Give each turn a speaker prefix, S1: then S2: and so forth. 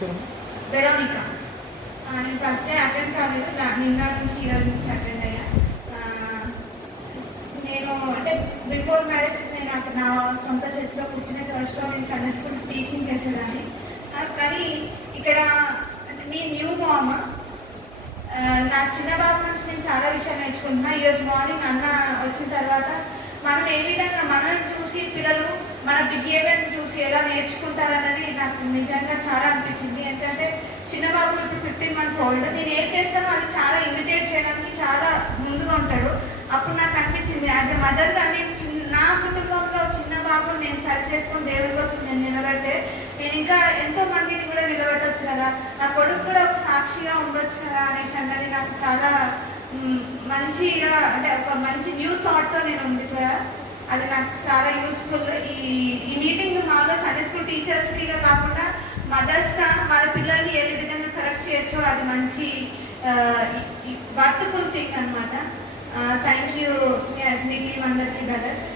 S1: పేరు
S2: వెరోనికా. నేను first day attend కాలేదు. నిన్న నుంచి ఈ రోజు నుంచి అటెండ్ అయ్యా. నేను అంటే బిఫోర్ మ్యారేజ్ నేను అక్కడ నా సొంత చర్చిలో పుట్టిన చర్చ్లో నేను సండే స్కూల్ టీచింగ్ చేసేదాన్ని. కానీ ఇక్కడ అంటే మీ న్యూ మామ నా చిన్న బాబు నుంచి నేను చాలా విషయాలు నేర్చుకుంటున్నా. ఈరోజు మార్నింగ్ అన్న వచ్చిన తర్వాత మనం ఏ విధంగా మనల్ని చూసి పిల్లలు మన బిగ్ ఎలా నేర్చుకుంటారన్నది నాకు నిజంగా చాలా అనిపించింది. ఎందుకంటే చిన్న బాబు ఇప్పుడు ఫిఫ్టీన్ మంత్స్ ఓల్డ్ నేను ఏం చేస్తానో అది చాలా ఇమిటేట్ చేయడానికి చాలా ముందుగా ఉంటాడు. అప్పుడు నాకు అనిపించింది యాజ్ ఎ మదర్గా నేను చిన్న నా కుటుంబంలో చిన్న బాబు నేను సరి చేసుకొని దేవుడి కోసం నేను నిలబడితే నేను ఇంకా ఎంతో మందిని కూడా నిలబెట్టొచ్చు కదా. నా కొడుకు కూడా ఒక సాక్షిగా ఉండొచ్చు కదా అనేసి అన్నది నాకు చాలా మంచిగా అంటే ఒక మంచి న్యూ థాట్తో నేను అది నాకు చాలా యూస్ఫుల్ ఈ ఈ మీటింగ్ మామూలుగా సండే స్కూల్ టీచర్స్కి కాకుండా మదర్స్గా మన పిల్లల్ని ఏ విధంగా కరెక్ట్ చేయొచ్చో అది మంచి వర్త్ఫుల్ థింగ్ అనమాట థ్యాంక్ యూ మీకు అందరికీ బ్రదర్స్